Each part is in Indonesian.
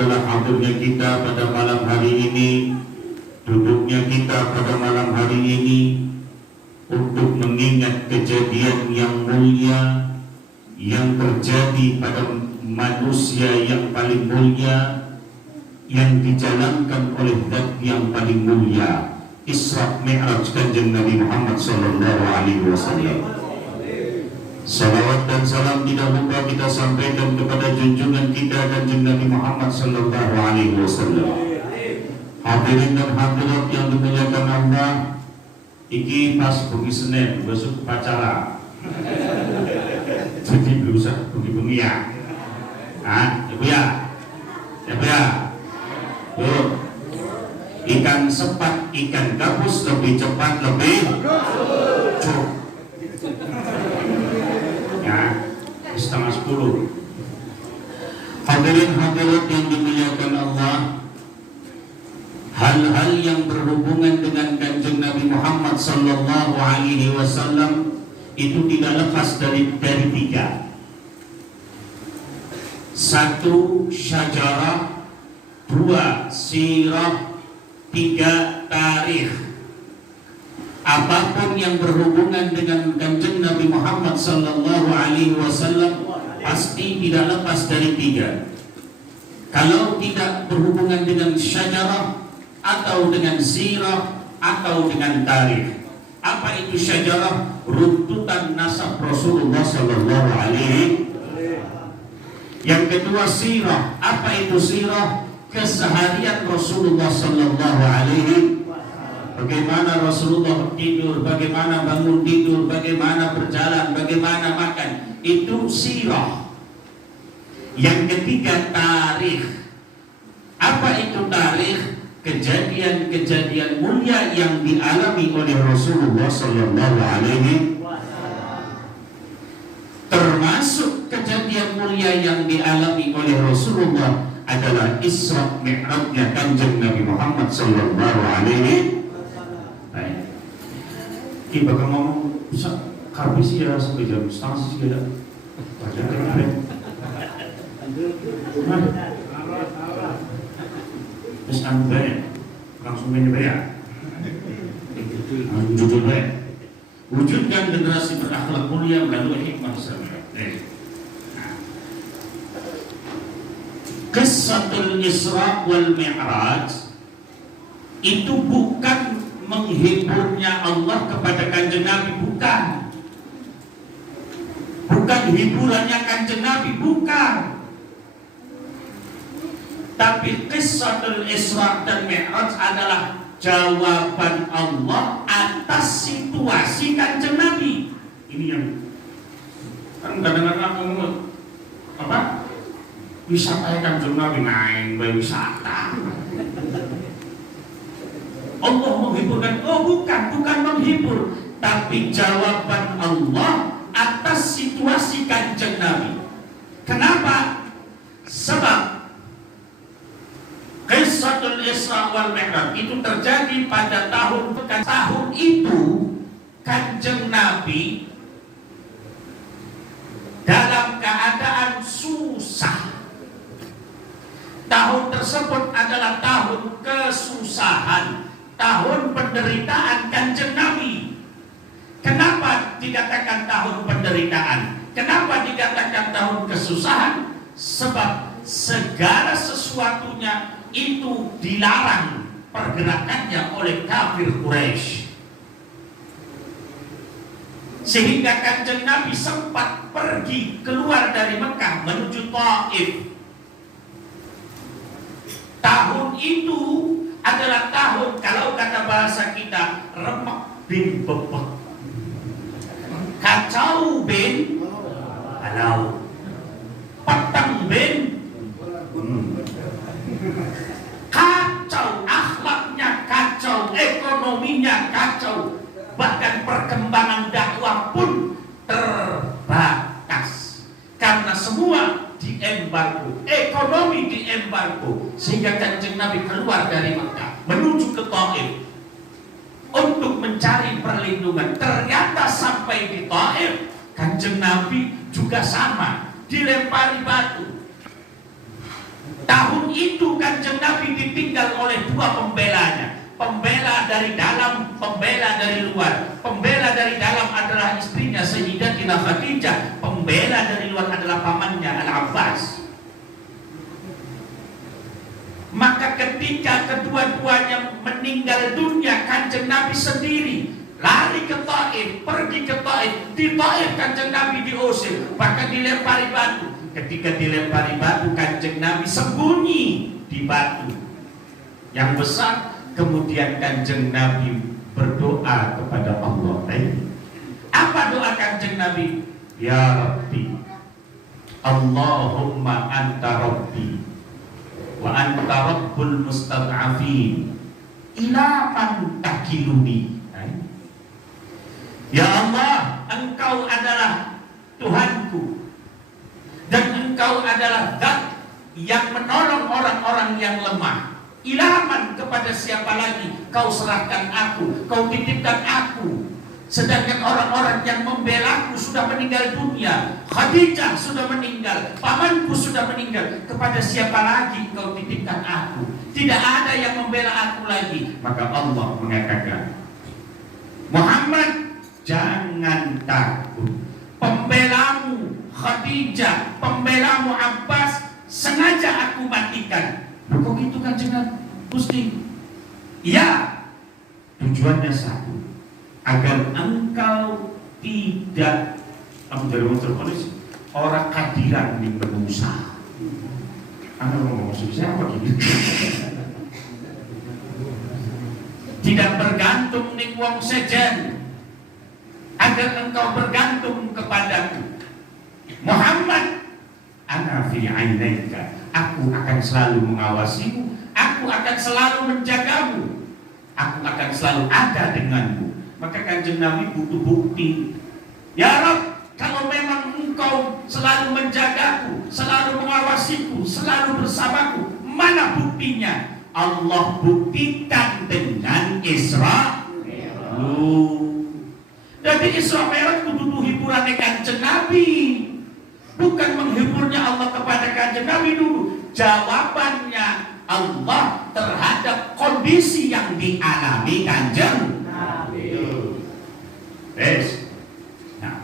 adalah hadirnya kita pada malam hari ini, duduknya kita pada malam hari ini untuk mengingat kejadian yang mulia yang terjadi pada manusia yang paling mulia, yang dijalankan oleh zat yang paling mulia, Isra Mi'raj Kanjeng Nabi Muhammad sallallahu alaihi wasallam. Salawat dan salam tidak lupa kita sampaikan kepada junjungan kita Kanjeng Nabi Muhammad sallallahu alaihi wasallam. Hadirin dan hadirat yang dimuliakan Allah, iki pas bengi Senin, besok upacara. Jadi berusaha bengi-bengi ya. Ya. Tuh. Ikan sepat, ikan gabus lebih cepat, lebih cuk. Ya, 9:30. Hadirin hadirat yang dimuliakan Allah, hal-hal yang berhubungan dengan Kanjeng Nabi Muhammad sallallahu alaihi wasallam itu tidak lepas dari tiga. Satu, syajarah. Dua, sirah. Tiga, tarikh. Apapun yang berhubungan dengan Kanjeng Nabi Muhammad sallallahu alaihi wasallam pasti tidak lepas dari tiga. Kalau tidak berhubungan dengan syajarah atau dengan sirah atau dengan tarikh. Apa itu syajarah? Runtutan nasab Rasulullah sallallahu alaihi. Yang kedua sirah. Apa itu sirah? Keseharian Rasulullah sallallahu alaihi. Bagaimana Rasulullah tidur, bagaimana bangun tidur, bagaimana berjalan, bagaimana makan. Itu sirah. Yang ketiga tarikh. Apa itu tarikh? Kejadian-kejadian mulia yang dialami oleh Rasulullah sallallahu alaihi. Termasuk kejadian mulia yang dialami oleh Rasulullah adalah Isra Mi'rajnya Kanjeng Nabi Muhammad sallallahu alaihi. Baik. Kita bakal ngomong habis ya sampai jam 9:30 ya. Baca kan. Terus baik. Langsung ya. Judul baik. Wujudkan generasi berakhlak mulia melalui hikmah syariat. Qissatul Isra wal Mi'raj itu bukan menghiburnya Allah kepada Kanjeng Nabi, bukan. Bukan hiburannya Kanjeng Nabi, bukan. Tapi Qissatul Isra dan Mi'raj adalah jawaban Allah atas situasi Kanjeng Nabi. Ini yang kan kadang-kadang ngomong apa? Wisata Kanjeng Nabi main wisata. Allah menghiburkan. Oh bukan menghibur, tapi jawaban Allah atas situasi Kanjeng Nabi. Kenapa? Sebab Qissatul Isra wal Mi'raj itu terjadi pada tahun itu Kanjeng Nabi dalam keadaan susah. Tahun tersebut adalah tahun kesusahan, tahun penderitaan Kanjeng Nabi. Kenapa dikatakan tahun penderitaan? Kenapa dikatakan tahun kesusahan? Sebab segala sesuatunya itu dilarang pergerakannya oleh kafir Quraisy. Sehingga Kanjeng Nabi sempat pergi keluar dari Mekah menuju Taif. Tahun itu adalah tahun, kalau kata bahasa kita, remek bin bebek, kacau bin balau, peteng bin kacau, akhlaknya kacau, ekonominya kacau, bahkan perkembangan dakwah pun terbatas karena semua diembargo, ekonomi diembargo, sehingga Kanjeng Nabi keluar dari Makkah menuju ke Taif untuk mencari perlindungan. Ternyata sampai di Taif, Kanjeng Nabi juga sama, dilempari batu. Tahun itu Kanjeng Nabi ditinggal oleh dua pembelanya. Pembela dari dalam, pembela dari luar. Pembela dari dalam adalah istrinya Sayyidatina Khadijah. Pembela dari luar adalah pamannya Al-Abbas. Maka ketika kedua-duanya meninggal dunia, Kanjeng Nabi sendiri lari ke Taif, pergi ke Taif. Di Taif Kanjeng Nabi diusir, bahkan dilempari batu. Ketika dilempari batu, Kanjeng Nabi sembunyi di batu yang besar. Kemudian Kanjeng Nabi berdoa kepada Allah. Apa doa Kanjeng Nabi? Ya Rabbi, Allahumma anta Rabbi wa anta Rabbul mustad'afin ila man takiluni. Ya Allah, Engkau adalah Tuhanku dan Engkau adalah Zat yang menolong orang-orang yang lemah. Ilaman, kepada siapa lagi kau serahkan aku, kau titipkan aku. Sedangkan orang-orang yang membelaku sudah meninggal dunia. Khadijah sudah meninggal, pamanku sudah meninggal. Kepada siapa lagi kau titipkan aku? Tidak ada yang membela aku lagi. Maka Allah mengatakan, Muhammad, jangan takut. Pembelamu Khadijah, pembelamu Abbas, sengaja aku matikan. Kok gitu Kanjeng Nabi? Gusti, ya, tujuannya satu, agar engkau tidak menjadi polisi orang kadiran di berusaha. Anda ngomong siapa gitu? Tidak bergantung ning wong sejen, agar engkau bergantung kepadaku. Muhammad, ana fi ainaika, aku akan selalu mengawasimu, aku akan selalu menjagamu, aku akan selalu ada denganmu. Maka Kanjeng Nabi butuh bukti. Ya Rabb, kalau memang engkau selalu menjagaku, selalu mengawasiku, selalu bersamaku, mana buktinya? Allah buktikan dengan Isra Mi'raj. Jadi Isra Mi'raj kudu hiburan Kanjeng Nabi, bukan menghiburnya Allah kepada Kanjeng Nabi dulu. Jawabannya Allah terhadap kondisi yang dialami Kanjeng Nabi. Nah,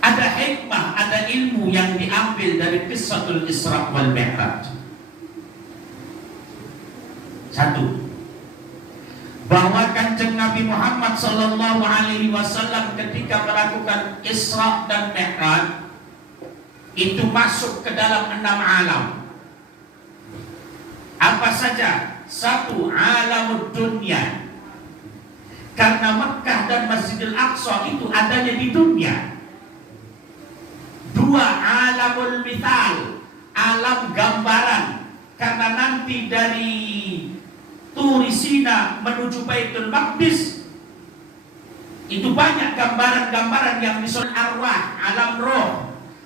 ada hikmah, ada ilmu yang diambil dari Qissatul Isra wal Mi'raj. Satu, bahwa Kanjeng Nabi Muhammad sallallahu alaihi wasallam ketika melakukan Isra dan Mi'raj itu masuk ke dalam 6 alam. Apa saja? Satu, alamud dunya. Karena Mekah dan Masjidil Aqsa itu adanya di dunia. Dua, alamul mithal, alam gambaran. Karena nanti dari Turi Sina menuju Baitul Maqdis itu banyak gambaran-gambaran yang disebut arwah, alam roh.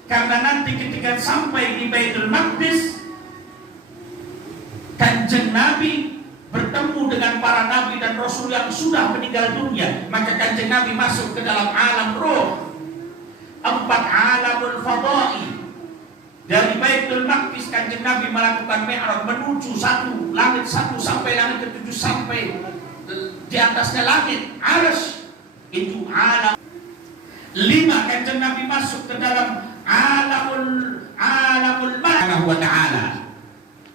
Karena nanti ketika sampai di Baitul Maqdis, Kanjeng Nabi bertemu dengan para nabi dan rasul yang sudah meninggal dunia. Maka Kanjeng Nabi masuk ke dalam alam roh. 4, alamul fadai. Dari Baitul Maqdis Kanjeng Nabi melakukan Mi'raj menuju langit 1 sampai langit ke-7 sampai di atasnya langit Arsy. Itu alam. 5, Kanjeng Nabi masuk ke dalam alamul Subhanahu wa ta'ala.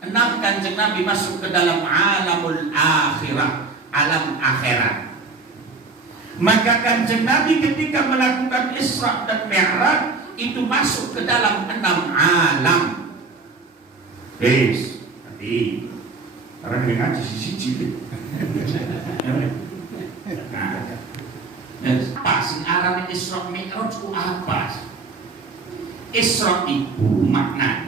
6, Kanjeng Nabi masuk ke dalam alamul akhirah, alam akhirat. Maka Kanjeng Nabi ketika melakukan Isra dan Mi'raj itu masuk ke dalam 6 alam. Tadi orang yang ngaji siji. Apa sih arane Isra Mi'raj itu apa? Isra itu makna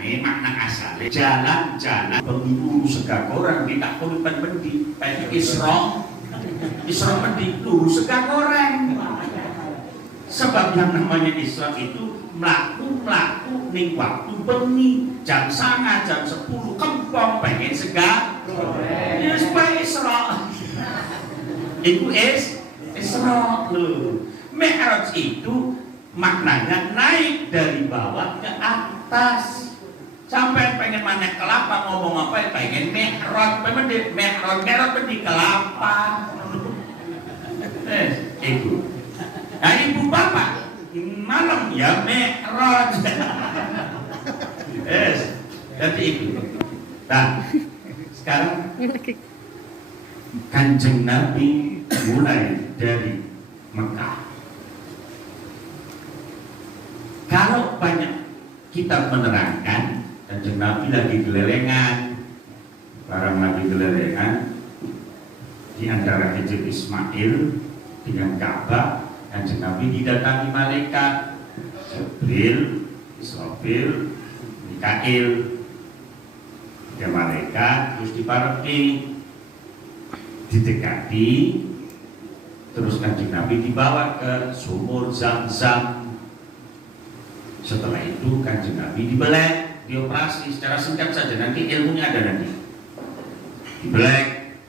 asalnya jalan-jalan berluru segak orang tidak kulipan bendi. Tapi Isra bendi luru segak orang. Sebab yang namanya Isra itu melaku ning waktu bengi jam 9, jam 10 kempong pengen segak ya supaya Isra itu Isra loh. Mi'raj itu maknanya naik dari bawah ke atas. Sampai pengen manek kelapa ngomong apa? Pengen mi'raj, mi'raj di kelapa. Ibu. Nah ibu bapak malam ya mi'raj. Jadi itu. Nah, sekarang Kanjeng Nabi mulai dari Mekah. Kalau banyak kitab menerangkan Kanjeng Nabi lagi gelelengan, barang lagi gelelengan di antara Hijr Ismail dengan Ka'bah. Kanjeng Nabi didatangi malaikat Jibril, Israfil, Mikail. Ya malaikat terus dipareki, didekati, terus Kanjeng Nabi dibawa ke sumur Zam-Zam. Setelah itu Kanjeng Nabi dibelek, dioperasi secara singkat saja, nanti ilmunya ada nanti. Dibelek,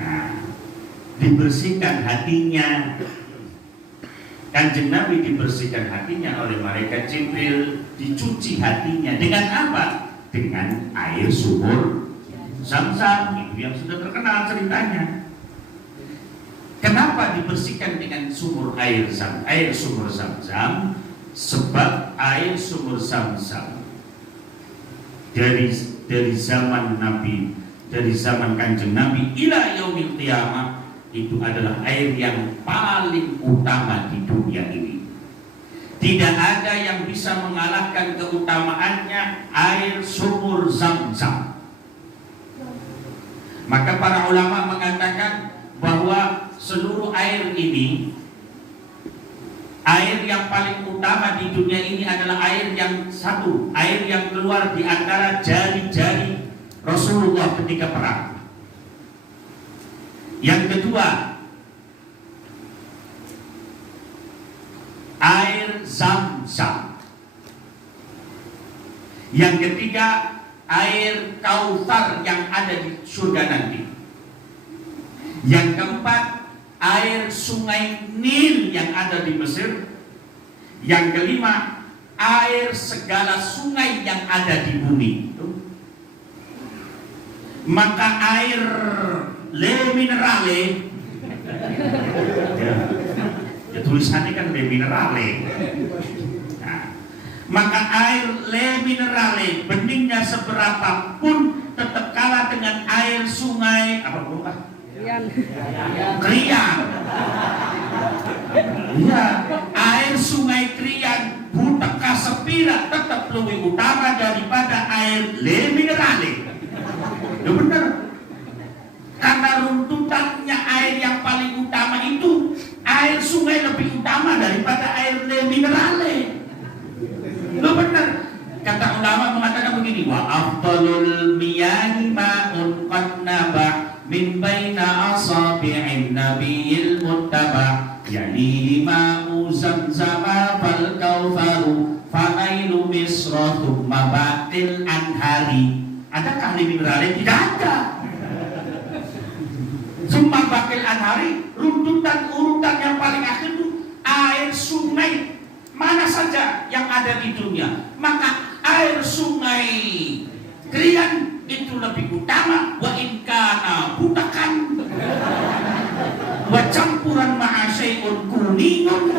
nah, dibersihkan hatinya. Kanjeng Nabi dibersihkan hatinya oleh malaikat Jibril, dicuci hatinya dengan apa? Dengan air sumur Zam-Zam, itu yang sudah terkenal ceritanya. Kenapa dibersihkan dengan air sumur Zam-Zam? Sebab air sumur Zam-Zam dari zaman Nabi, dari zaman Kanjeng Nabi ila yaumil qiyamah, itu adalah air yang paling utama di dunia ini. Tidak ada yang bisa mengalahkan keutamaannya air sumur Zam-Zam. Maka para ulama mengatakan bahwa seluruh air ini, air yang paling utama di dunia ini adalah air yang satu, air yang keluar di antara jari-jari Rasulullah ketika perang. Yang kedua, air Zam-Zam. Yang ketiga, air Kautsar yang ada di surga nanti. Yang keempat, air sungai Nil yang ada di Mesir. Yang kelima, air segala sungai yang ada di bumi. Maka air Le Minerale, ya tulisannya kan Le Minerale. Nah, maka air Le Minerale beningnya seberapa pun tetap kalah dengan air sungai apa bukan? Krian. Iya, air sungai Krian Buteka Sepira tetap lebih utama daripada air Le Minerale. Ya benar. Karena runtutannya air yang paling utama itu, air sungai lebih utama daripada air Le Minerale. Lo benar. Kata ulama mengatakan begini, wa afdalul miyahi ma'un qad naba min baina asabi'in nabiyil muttaba yani ma'u zamzama fal kaufaru fanailu misra thumma batil anhari. Adakah Le Minerale? Tidak ada. Thumma batil anhari, runtutan urutan yang paling akhir itu air sungai mana saja yang ada di dunia. Maka air sungai Krian itu lebih utama, wa inkana butakan wa campuran ma'asyai'un kuningun